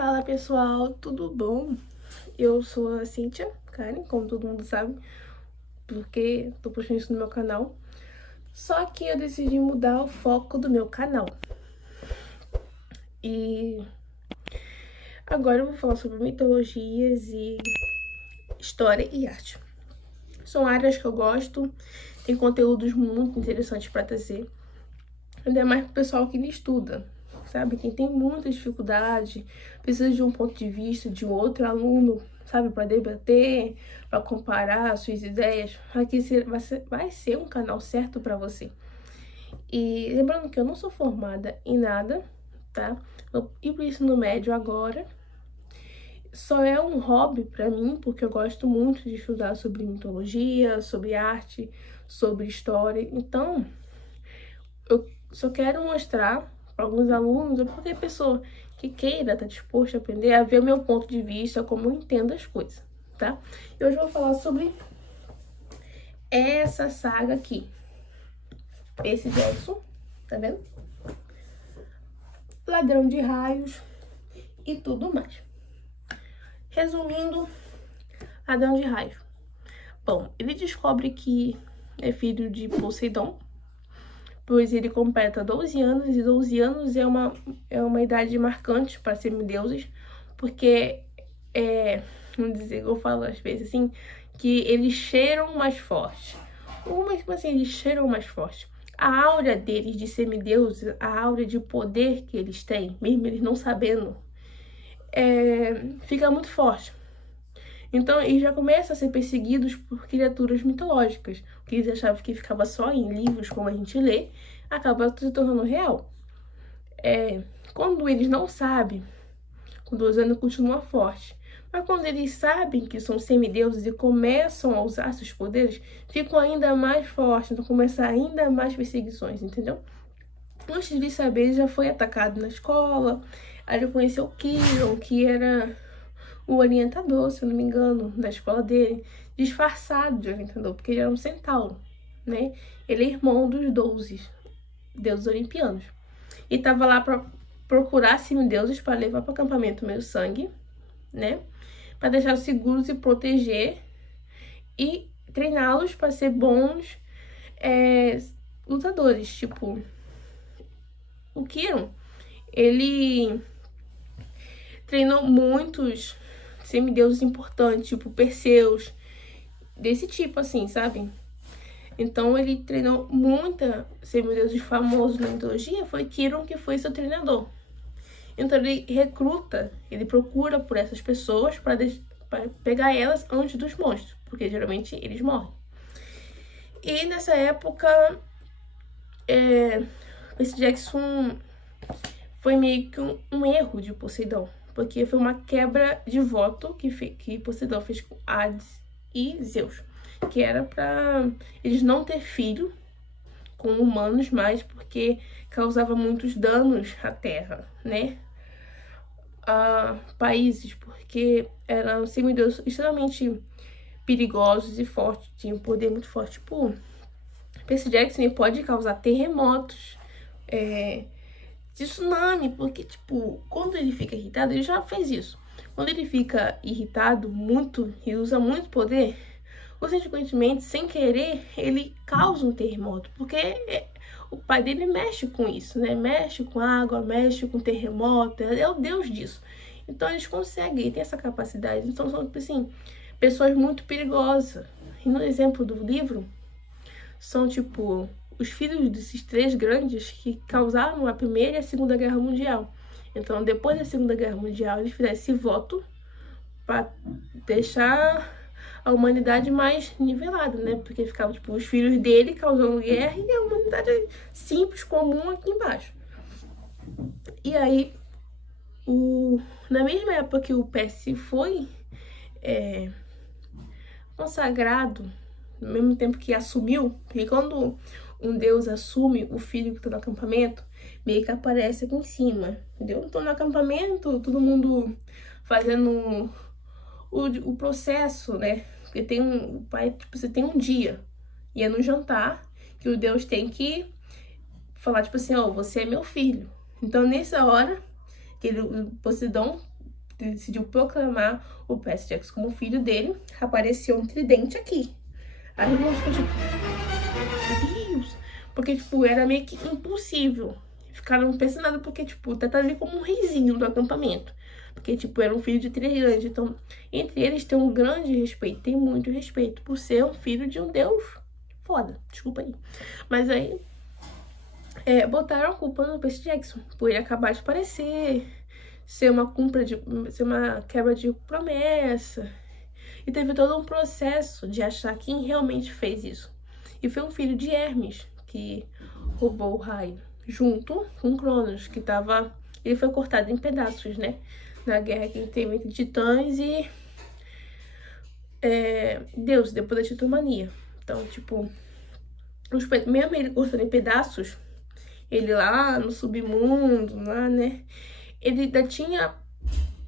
Fala pessoal, tudo bom? Eu sou a Cíntia Karen, como todo mundo sabe, porque tô postando isso no meu canal. Só que eu decidi mudar o foco do meu canal. E agora eu vou falar sobre mitologias e história e arte. São áreas que eu gosto, tem conteúdos muito interessantes para trazer. Ainda mais pro pessoal que estuda, sabe? Quem tem muita dificuldade, precisa de um ponto de vista de um outro aluno, sabe? Para debater, para comparar suas ideias. Aqui vai ser um canal certo para você. E lembrando que eu não sou formada em nada, tá? Eu ir pro ensino médio agora. Só é um hobby para mim, porque eu gosto muito de estudar sobre mitologia, sobre arte, sobre história. Então, eu só quero mostrar para alguns alunos, ou qualquer pessoa que queira, tá disposto a aprender, a ver o meu ponto de vista, como eu entendo as coisas, tá? E hoje eu vou falar sobre essa saga aqui. Percy Jackson, tá vendo? Ladrão de raios e tudo mais. Resumindo, ladrão de raios. Bom, ele descobre que é filho de Poseidon, pois ele completa 12 anos, e 12 anos é uma idade marcante para semideuses, porque, vamos dizer, eu falo às vezes assim, que eles cheiram mais forte. Mas assim, eles cheiram mais forte. A aura deles de semideuses, a aura de poder que eles têm, mesmo eles não sabendo, fica muito forte. Então, eles já começam a ser perseguidos por criaturas mitológicas. O que eles achavam que ficava só em livros, como a gente lê, acaba se tornando real. Quando eles não sabem, com 12 anos continua forte. Mas quando eles sabem que são semideuses e começam a usar seus poderes, ficam ainda mais fortes, então começam ainda mais perseguições, entendeu? Antes de saber, ele já foi atacado na escola. Aí ele conheceu o Kiron, que era o orientador, se eu não me engano, da escola dele, disfarçado de orientador, porque ele era um centauro, né? Ele é irmão dos 12 deuses olimpianos. E tava lá para procurar semideuses para levar para o acampamento meio sangue, né? Para deixá-los seguros e proteger e treiná-los para ser bons lutadores. Tipo, o Kiron, ele treinou muitos semideuses importantes, tipo Perseus, desse tipo assim, sabe? Então ele treinou muita semideuses famosos na mitologia, foi Kiron que foi seu treinador. Então ele recruta, ele procura por essas pessoas para pegar elas antes dos monstros, porque geralmente eles morrem. E nessa época, Percy Jackson foi meio que um erro de Poseidon, porque foi uma quebra de voto que Poseidon fez com Hades e Zeus, que era para eles não ter filho com humanos mais, porque causava muitos danos à Terra, né? A países, porque eram semideuses extremamente perigosos e fortes, tinham um poder muito forte. Tipo, Percy Jackson pode causar terremotos, de tsunami, porque, tipo, quando ele fica irritado, ele já fez isso. Quando ele fica irritado muito e usa muito poder, consequentemente, sem querer, ele causa um terremoto, porque o pai dele mexe com isso, né? Mexe com água, mexe com terremoto, é o deus disso. Então eles conseguem, tem essa capacidade. Então são, tipo assim, pessoas muito perigosas. E no exemplo do livro, são, tipo, os filhos desses três grandes que causaram a Primeira e a Segunda Guerra Mundial. Então, depois da Segunda Guerra Mundial, eles fizeram esse voto para deixar a humanidade mais nivelada, né? Porque ficavam, tipo, os filhos dele causando guerra e a humanidade simples, comum aqui embaixo. E aí, na mesma época que o Percy foi consagrado, no mesmo tempo que assumiu, porque quando um deus assume o filho que tá no acampamento, meio que aparece aqui em cima, entendeu? Então no acampamento, todo mundo fazendo o processo, né? Porque tem o pai, tipo, você tem um dia, e é no jantar que o deus tem que falar, tipo assim, ó, você é meu filho. Então nessa hora, que o Poseidon decidiu proclamar o Percy Jackson como filho dele, apareceu um tridente aqui. Aí o irmão ficou tipo, meu Deus, porque, tipo, era meio que impossível. Ficaram impressionados porque, tipo, tá ali como um reizinho do acampamento. Porque, tipo, era um filho de 3 anos. Então, entre eles tem um grande respeito, tem muito respeito por ser um filho de um deus foda. Desculpa aí. Mas aí, botaram a culpa no Percy Jackson, por ele acabar de aparecer, ser uma quebra de promessa. E teve todo um processo de achar quem realmente fez isso. E foi um filho de Hermes que roubou o raio, junto com Cronos, que tava... Ele foi cortado em pedaços, né? Na guerra que teve entre Titãs e Deus, depois da Titomania. Então, tipo, mesmo ele cortando em pedaços, ele lá no submundo, lá, né? Ele ainda tinha,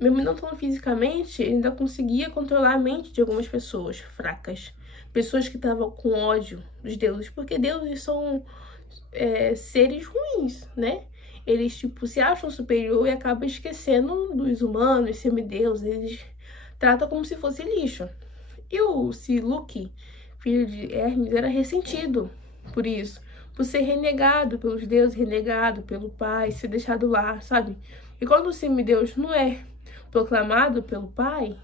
mesmo não tão fisicamente, ele ainda conseguia controlar a mente de algumas pessoas fracas. Pessoas que estavam com ódio dos deuses, porque deuses são seres ruins, né? Eles, tipo, se acham superior e acabam esquecendo dos humanos, semideuses. Eles tratam como se fosse lixo. E o Luke, filho de Hermes, era ressentido por isso. Por ser renegado pelos deuses, renegado pelo pai, ser deixado lá, sabe? E quando o semideus não é proclamado pelo pai,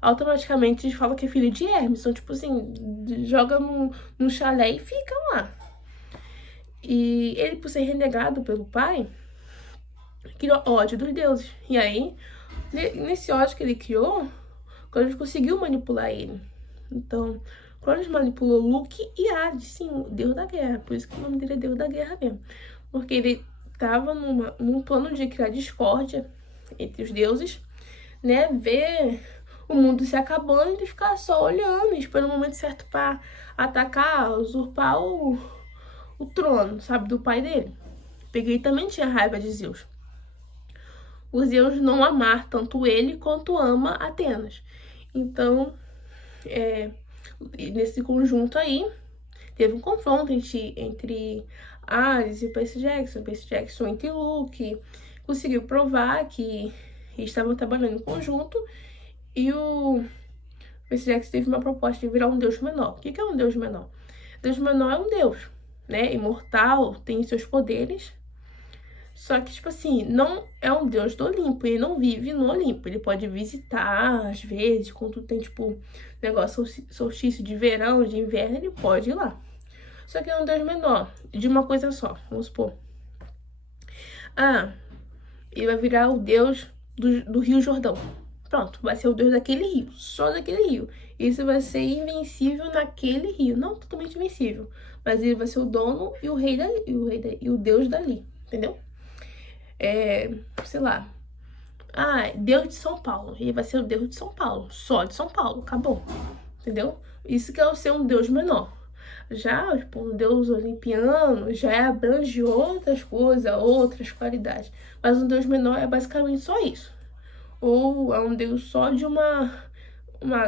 automaticamente eles falam que é filho de Hermes. Então, tipo assim, joga num chalé e fica lá. E ele, por ser renegado pelo pai, criou ódio dos deuses. E aí, nesse ódio que ele criou, Cronos conseguiu manipular ele. Então, Cronos manipulou Luke e Hades, sim, o deus da guerra. Por isso que o nome dele é deus da guerra mesmo. Porque ele estava num plano de criar discórdia entre os deuses, né? Ver o mundo se acabando e ficar só olhando, esperando o momento certo para atacar, usurpar o trono, sabe, do pai dele. Peguei também tinha raiva de Zeus. O Zeus não amar tanto ele quanto ama Atenas. Então, nesse conjunto aí, teve um confronto entre Ares e Percy Jackson entre Luke. Conseguiu provar que eles estavam trabalhando em conjunto e o Percy Jackson teve uma proposta de virar um deus menor. O que é um deus menor? Deus menor é um deus, né? Imortal, tem seus poderes. Só que, tipo assim, não é um deus do Olimpo. Ele não vive no Olimpo. Ele pode visitar, às vezes, quando tem, tipo, negócio solstício de verão, de inverno, ele pode ir lá. Só que é um deus menor, de uma coisa só. Vamos supor. Ele vai virar o deus do Rio Jordão. Pronto, vai ser o deus daquele rio, só daquele rio. Isso vai ser invencível naquele rio. Não totalmente invencível, mas ele vai ser o dono e o rei dali, e o deus dali, entendeu? Sei lá. Deus de São Paulo. Ele vai ser o Deus de São Paulo. Só de São Paulo. Acabou. Entendeu? Isso que é ser um Deus menor. Já, tipo, um Deus olimpiano já abrange outras coisas, outras qualidades. Mas um Deus menor é basicamente só isso. Ou é um Deus só de uma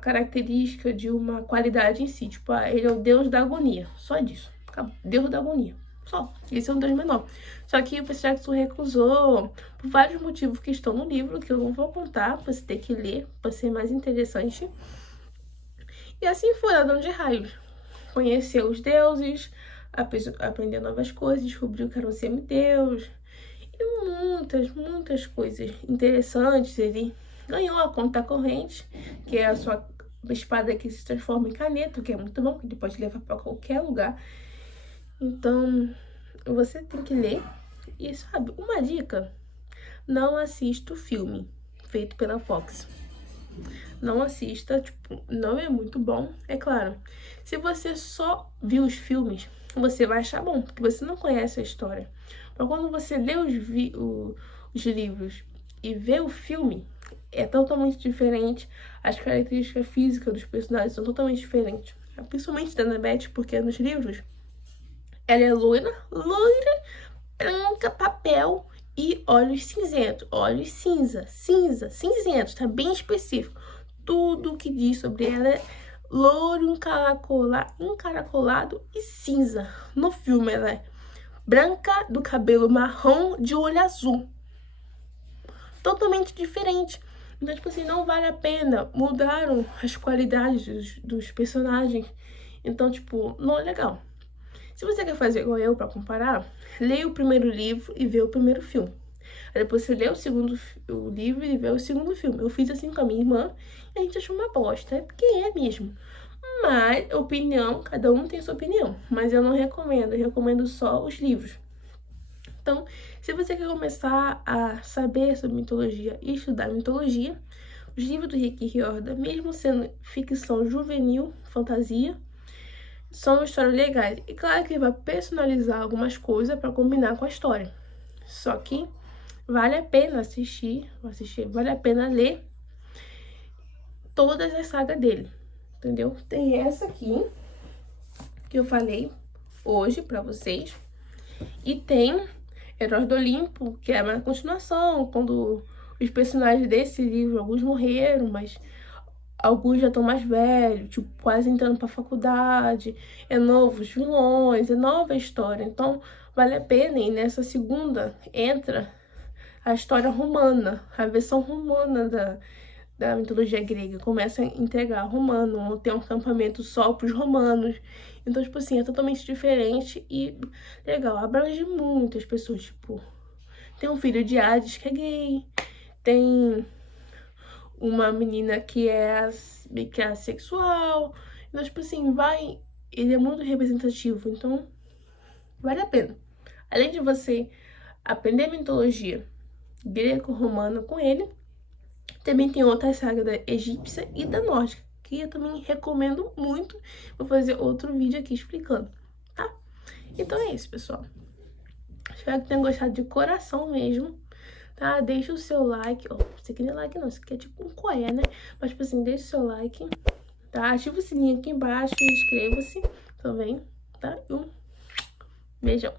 característica, de uma qualidade em si. Tipo, ele é o Deus da agonia. Só disso. Acabou. Deus da agonia. Só. Esse é um Deus menor. Só que o Percy Jackson recusou por vários motivos que estão no livro, que eu não vou contar, pra você ter que ler, pra ser mais interessante. E assim foi, ladrão de raios. Conheceu os deuses, aprendeu novas coisas, descobriu que era um semideus. E muitas coisas interessantes. Ele ganhou a conta corrente, que é a sua espada que se transforma em caneta, que é muito bom, que ele pode levar pra qualquer lugar. Então, você tem que ler. E sabe, uma dica: não assista o filme feito pela Fox. Não assista, tipo, não é muito bom. É claro, se você só viu os filmes, você vai achar bom, porque você não conhece a história. Mas quando você lê os livros e vê o filme, é totalmente diferente. As características físicas dos personagens são totalmente diferentes. Principalmente da Annabeth, porque nos livros ela é loira, branca, papel e olhos cinzentos. Olhos cinzentos, tá bem específico. Tudo que diz sobre ela é loiro, encaracolado e cinza. No filme ela é branca, do cabelo marrom, de olho azul. Totalmente diferente. Então, tipo assim, não vale a pena. Mudaram as qualidades dos personagens. Então, tipo, não é legal. Se você quer fazer igual eu pra comparar, leia o primeiro livro e vê o primeiro filme. Aí depois você lê o livro e vê o segundo filme. Eu fiz assim com a minha irmã e a gente achou uma bosta. É porque é mesmo. Mas, opinião, cada um tem sua opinião. Mas eu não recomendo, eu recomendo só os livros. Então, se você quer começar a saber sobre mitologia e estudar mitologia, os livros do Rick Riordan, mesmo sendo ficção juvenil, fantasia, são histórias legais. E claro que ele vai personalizar algumas coisas para combinar com a história. Só que vale a pena assistir, vale a pena ler todas as sagas dele, entendeu? Tem essa aqui, que eu falei hoje pra vocês, e tem Heróis do Olimpo, que é uma continuação, quando os personagens desse livro, alguns morreram, mas alguns já estão mais velhos, tipo, quase entrando pra faculdade, é novos vilões, é nova história, então vale a pena. E nessa segunda entra a história romana, a versão romana da mitologia grega, começa a entregar romano, tem um acampamento só pros romanos. Então, tipo assim, é totalmente diferente e legal, abrange muitas pessoas, tipo, tem um filho de Hades que é gay, tem uma menina que é assexual, então, tipo assim, ele é muito representativo, então vale a pena. Além de você aprender mitologia greco-romana com ele, também tem outras sagas da egípcia e da nórdica, que eu também recomendo muito. Vou fazer outro vídeo aqui explicando, tá? Então é isso, pessoal. Espero que tenham gostado de coração mesmo, tá? Deixa o seu like, ó, isso aqui não é like não, isso aqui é tipo um coé, né? Mas, tipo assim, deixa o seu like, tá? Ativa o sininho aqui embaixo e inscreva-se também, tá? E um beijão.